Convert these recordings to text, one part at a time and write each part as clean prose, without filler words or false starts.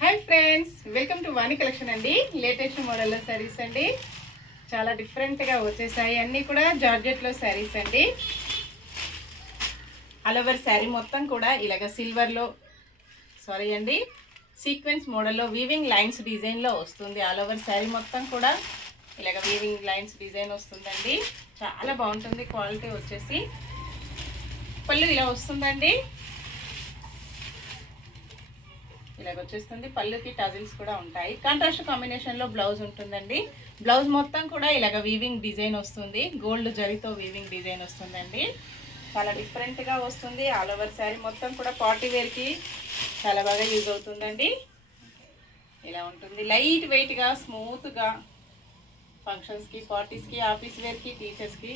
Hi friends, welcome to Vani collection అండి. Latest మోడల్లో శారీస్ అండి. చాలా డిఫరెంట్గా వచ్చేసాయి. అన్నీ కూడా జార్జెట్లో శారీస్ అండి. ఆల్ ఓవర్ శారీ మొత్తం కూడా ఇలాగ సిల్వర్లో సీక్వెన్స్ మోడల్లో వీవింగ్ లైన్స్ డిజైన్లో వస్తుంది. ఆల్ ఓవర్ శారీ మొత్తం కూడా ఇలాగ వీవింగ్ లైన్స్ డిజైన్ వస్తుందండి. చాలా బాగుంటుంది. క్వాలిటీ వచ్చేసి పళ్ళు ఇలా వస్తుందండి. ఇలాగ వచ్చేస్తుంది. పళ్ళుకి టజిల్స్ కూడా ఉంటాయి. కాంట్రాస్ట్ కాంబినేషన్లో బ్లౌజ్ ఉంటుందండి. బ్లౌజ్ మొత్తం కూడా ఇలాగ వీవింగ్ డిజైన్ వస్తుంది. గోల్డ్ జరీతో వీవింగ్ డిజైన్ వస్తుందండి. చాలా డిఫరెంట్గా వస్తుంది. ఆల్ ఓవర్ శారీ మొత్తం కూడా పార్టీ వేర్కి చాలా బాగా యూజ్ అవుతుందండి. ఇలా ఉంటుంది. లైట్ వెయిట్గా స్మూత్గా ఫంక్షన్స్కి, పార్టీస్కి, ఆఫీస్ వేర్కి, టీచర్స్కి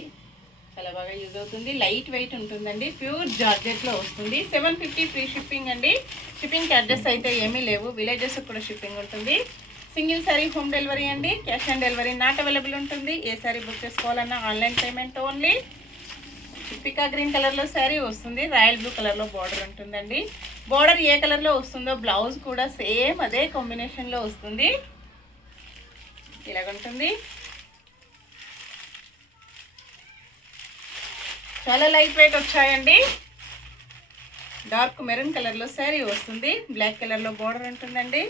చాలా బాగా యూజ్ అవుతుంది. లైట్ వెయిట్ ఉంటుందండి. ప్యూర్ జార్జెట్లో వస్తుంది. 750 ఫ్రీ షిప్పింగ్ అండి. షిప్పింగ్ చార్జెస్ అయితే ఏమీ లేవు. విలేజెస్ కూడా షిప్పింగ్ ఉంటుంది. సింగిల్ శారీ హోమ్ డెలివరీ అండి. Cash on delivery not available ఉంటుంది. ఏ శారీ బుక్ చేసుకోవాలన్నా ఆన్లైన్ పేమెంట్ ఓన్లీ. పికా గ్రీన్ కలర్లో శారీ వస్తుంది. రాయల్ బ్లూ కలర్లో బార్డర్ ఉంటుందండి. బార్డర్ ఏ కలర్లో వస్తుందో బ్లౌజ్ కూడా సేమ్ అదే కాంబినేషన్లో వస్తుంది. ఇలాగుంటుంది. చాలా లైట్ వెయిట్ వచ్చాయండి. డార్క్ మెరూన్ కలర్లో శారీ వస్తుంది. బ్లాక్ కలర్లో బార్డర్ ఉంటుందండి.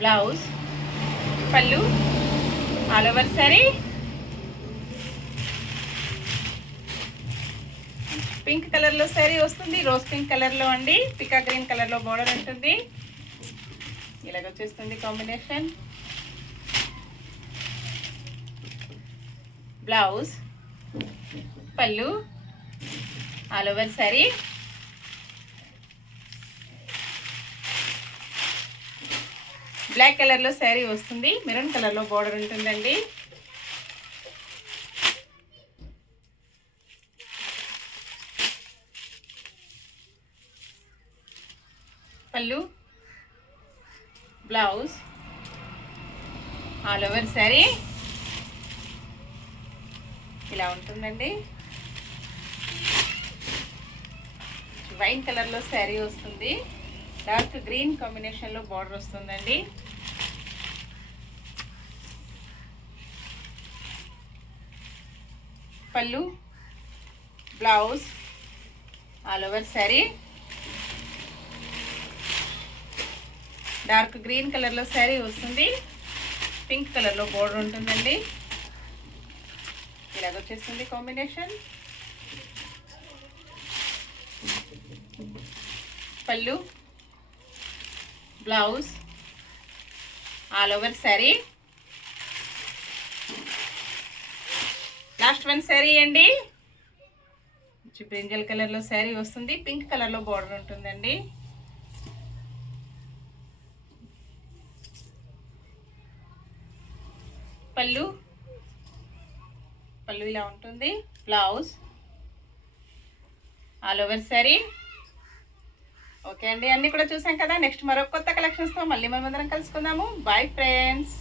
బ్లౌజ్, పళ్ళు, ఆల్ ఓవర్ శారీ. పింక్ కలర్లో శారీ వస్తుంది. రోజ్ పింక్ కలర్లో అండి. పికా గ్రీన్ కలర్లో బార్డర్ ఉంటుంది. ఇలాగ వచ్చేస్తుంది కాంబినేషన్. బ్లౌజ్, పళ్ళు, ఆల్ ఓవర్ శారీ. బ్లాక్ కలర్లో శారీ వస్తుంది. మెరూన్ కలర్లో బార్డర్ ఉంటుందండి. పళ్ళు, బ్లౌజ్, ఆల్ ఓవర్ శారీ. ఇలా ఉంటుందండి. వైన్ కలర్లో శారీ వస్తుంది. డార్క్ గ్రీన్ కాంబినేషన్లో బార్డర్ వస్తుందండి. పళ్ళు, blouse, all over sari. Dark green కలర్లో శారీ వస్తుంది. పింక్ కలర్లో బార్డర్ ఉంటుందండి. ఇలాగ వచ్చేస్తుంది కాంబినేషన్. పళ్ళు, blouse, all over sari. Last one sari అండి. బ్రింజల్ కలర్లో శారీ వస్తుంది. పింక్ కలర్లో బార్డర్ ఉంటుందండి. పళ్ళు ఇలా ఉంటుంది. Blouse, all over sari. Okay అండి, అన్నీ కూడా చూసాం కదా. నెక్స్ట్ మరొక కొత్త కలెక్షన్స్తో మళ్ళీ మనం అందరం కలుసుకుందాము. Bye friends.